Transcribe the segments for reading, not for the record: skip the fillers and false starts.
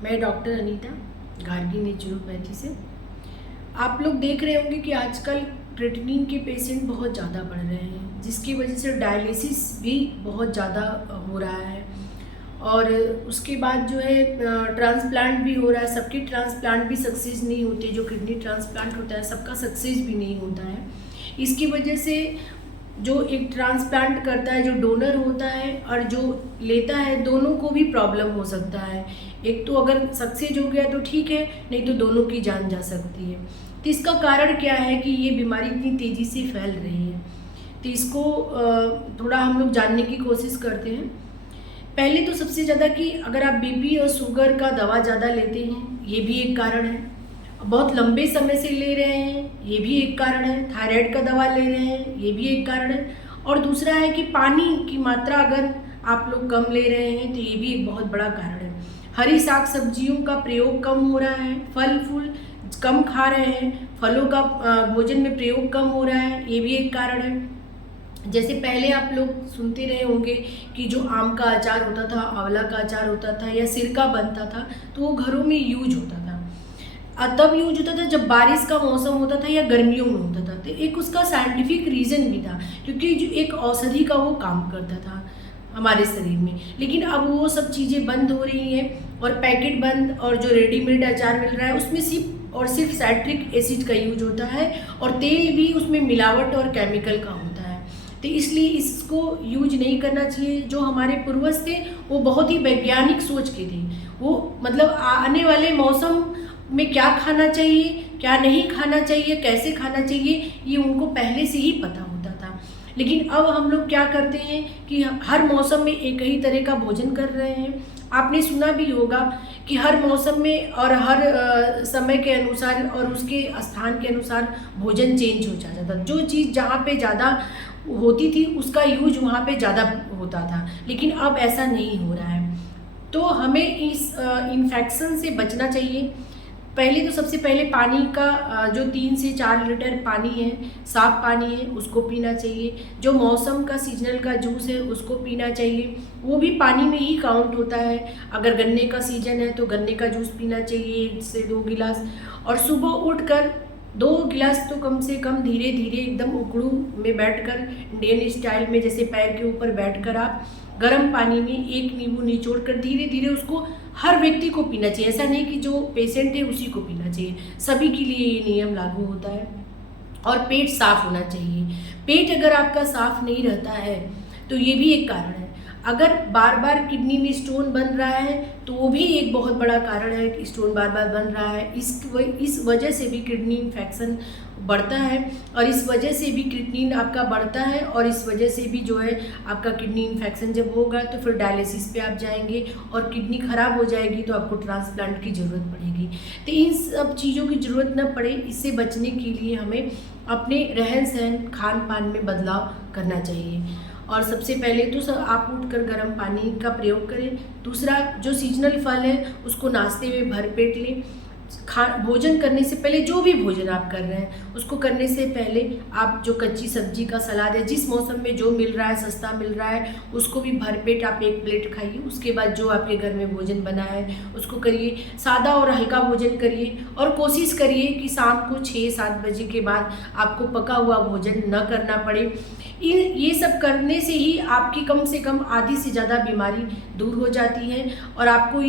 मैं doctor Anita Gargi naturopathy से। आप लोग देख रहे होंगे कि आजकल क्रिएटिनिन के पेशेंट बहुत ज़्यादा बढ़ रहे हैं, जिसकी वजह से डायलिसिस भी बहुत ज़्यादा हो रहा है। और उसके बाद जो है ट्रांसप्लांट भी हो रहा है। सबकी ट्रांसप्लांट भी सक्सेस नहीं होते, जो किडनी ट्रांसप्लांट होता है सबका सक्सेस भी नहीं होता है। इसकी वजह से जो एक ट्रांसप्लांट करता है, जो डोनर होता है, और जो लेता है, दोनों को भी प्रॉब्लम हो सकता है। एक तो अगर सक्सेस हो गया तो ठीक है, नहीं तो दोनों की जान जा सकती है। तो इसका कारण क्या है कि ये बीमारी इतनी तेज़ी से फैल रही है, तो इसको थोड़ा हम लोग जानने की कोशिश करते हैं। पहले तो सबसे ज़्यादा कि अगर आप बीपी और शुगर का दवा ज़्यादा लेते हैं, ये भी एक कारण है। बहुत लंबे समय से ले रहे हैं, ये भी एक कारण है। थायराइड का दवा ले रहे हैं, ये भी एक कारण है। और दूसरा है कि पानी की मात्रा अगर आप लोग कम ले रहे हैं, तो ये भी एक बहुत बड़ा कारण है। हरी साग सब्जियों का प्रयोग कम हो रहा है, फल फूल कम खा रहे हैं, फलों का भोजन में प्रयोग कम हो रहा है, ये भी एक कारण है। जैसे पहले आप लोग सुनते रहे होंगे कि जो आम का अचार होता था, आंवला का अचार होता था, या सिरका बनता था, तो वो घरों में यूज होता था। तब यूज होता था जब बारिश का मौसम होता था या गर्मियों में होता था। तो एक उसका साइंटिफिक रीज़न भी था, क्योंकि जो एक औषधि का वो काम करता था हमारे शरीर में। लेकिन अब वो सब चीज़ें बंद हो रही हैं और पैकेट बंद, और जो रेडीमेड अचार मिल रहा है उसमें सिर्फ साइट्रिक एसिड का यूज होता है, और तेल भी उसमें मिलावट और केमिकल का होता है। तो इसलिए इसको यूज नहीं करना चाहिए। जो हमारे पूर्वज थे वो बहुत ही वैज्ञानिक सोच के थे। वो मतलब आने वाले मौसम में क्या खाना चाहिए, क्या नहीं खाना चाहिए, कैसे खाना चाहिए, ये उनको पहले से ही पता होता था। लेकिन अब हम लोग क्या करते हैं कि हर मौसम में एक ही तरह का भोजन कर रहे हैं। आपने सुना भी होगा कि हर मौसम में और हर समय के अनुसार और उसके स्थान के अनुसार भोजन चेंज हो जाता था। जो चीज़ जहाँ पे ज़्यादा होती थी उसका यूज वहाँ पे ज़्यादा होता था, लेकिन अब ऐसा नहीं हो रहा है। तो हमें इस इन्फेक्शन से बचना चाहिए। पहले तो सबसे पहले पानी का जो 3 से 4 लीटर पानी है, साफ पानी है, उसको पीना चाहिए। जो मौसम का सीजनल का जूस है उसको पीना चाहिए, वो भी पानी में ही काउंट होता है। अगर गन्ने का सीजन है तो गन्ने का जूस पीना चाहिए 1 से 2 गिलास। और सुबह उठकर 2 गिलास तो कम से कम धीरे धीरे एकदम उकड़ू में बैठकर, इंडियन स्टाइल में जैसे पैर के ऊपर बैठकर आप गर्म पानी में 1 नींबू निचोड़ कर धीरे धीरे उसको हर व्यक्ति को पीना चाहिए। ऐसा नहीं कि जो पेशेंट है उसी को पीना चाहिए, सभी के लिए ये नियम लागू होता है। और पेट साफ होना चाहिए। पेट अगर आपका साफ नहीं रहता है तो ये भी एक कारण है। अगर बार बार किडनी में स्टोन बन रहा है तो वो भी एक बहुत बड़ा कारण है कि स्टोन बार बार बन रहा है। इस वजह से भी किडनी इन्फेक्शन बढ़ता है, और इस वजह से भी क्रिएटिनिन आपका बढ़ता है, और इस वजह से भी जो है आपका किडनी इन्फेक्शन जब होगा तो फिर डायलिसिस पे आप जाएंगे, और किडनी ख़राब हो जाएगी तो आपको ट्रांसप्लांट की ज़रूरत पड़ेगी। तो इन सब चीज़ों की ज़रूरत न पड़े, इससे बचने के लिए हमें अपने रहन सहन खान पान में बदलाव करना चाहिए। और सबसे पहले तो आप उठकर गर्म पानी का प्रयोग करें। दूसरा, जो सीजनल फल है उसको नाश्ते में भरपेट लें। भोजन करने से पहले, जो भी भोजन आप कर रहे हैं उसको करने से पहले आप जो कच्ची सब्जी का सलाद है, जिस मौसम में जो मिल रहा है, सस्ता मिल रहा है, उसको भी भरपेट आप 1 प्लेट खाइए। उसके बाद जो आपके घर में भोजन बना है उसको करिए। सादा और हल्का भोजन करिए, और कोशिश करिए कि शाम को 6-7 बजे के बाद आपको पका हुआ भोजन न करना पड़े। ये सब करने से ही आपकी कम से कम आधी से ज़्यादा बीमारी दूर हो जाती है, और आपको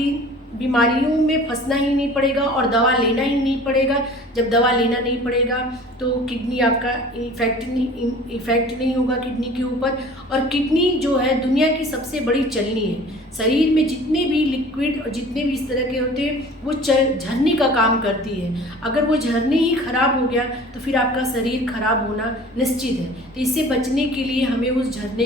बीमारियों में फंसना ही नहीं पड़ेगा और दवा लेना ही नहीं पड़ेगा। जब दवा लेना नहीं पड़ेगा तो किडनी आपका इफेक्ट नहीं होगा किडनी के ऊपर। और किडनी जो है दुनिया की सबसे बड़ी चलनी है। शरीर में जितने भी लिक्विड और जितने भी इस तरह के होते हैं वो झरने का काम करती है। अगर वो झरने ही खराब हो गया तो फिर आपका शरीर खराब होना निश्चित है। तो इससे बचने के लिए हमें उस झरने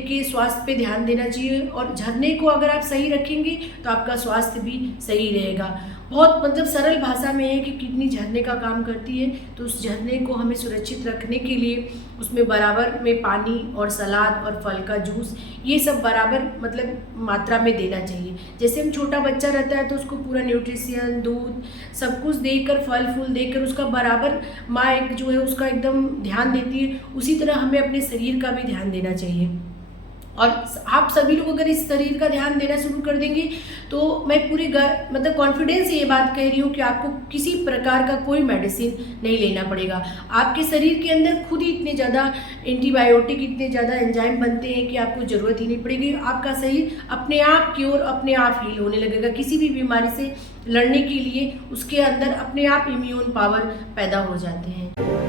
के स्वास्थ्य पे ध्यान देना चाहिए, और झरने को अगर आप सही रखेंगे तो आपका स्वास्थ्य भी सही रहेगा। बहुत मतलब सरल भाषा में है कि किडनी झरने का काम करती है, तो उस झरने को हमें सुरक्षित रखने के लिए उसमें बराबर में पानी और सलाद और फल का जूस, ये सब बराबर मतलब मात्रा में देना चाहिए। जैसे हम छोटा बच्चा रहता है तो उसको पूरा न्यूट्रिशन, दूध सब कुछ देकर, फल फूल देकर उसका बराबर माँ एक जो है उसका एकदम ध्यान देती है, उसी तरह हमें अपने शरीर का भी ध्यान देना चाहिए। और आप सभी लोग अगर इस शरीर का ध्यान देना शुरू कर देंगे तो मैं पूरे मतलब कॉन्फिडेंस से ये बात कह रही हूँ कि आपको किसी प्रकार का कोई मेडिसिन नहीं लेना पड़ेगा। आपके शरीर के अंदर खुद ही इतने ज़्यादा एंटीबायोटिक, इतने ज़्यादा एंजाइम बनते हैं कि आपको ज़रूरत ही नहीं पड़ेगी। आपका शरीर अपने आप क्योर, अपने आप हील होने लगेगा। किसी भी बीमारी से लड़ने के लिए उसके अंदर अपने आप इम्यून पावर पैदा हो जाते हैं।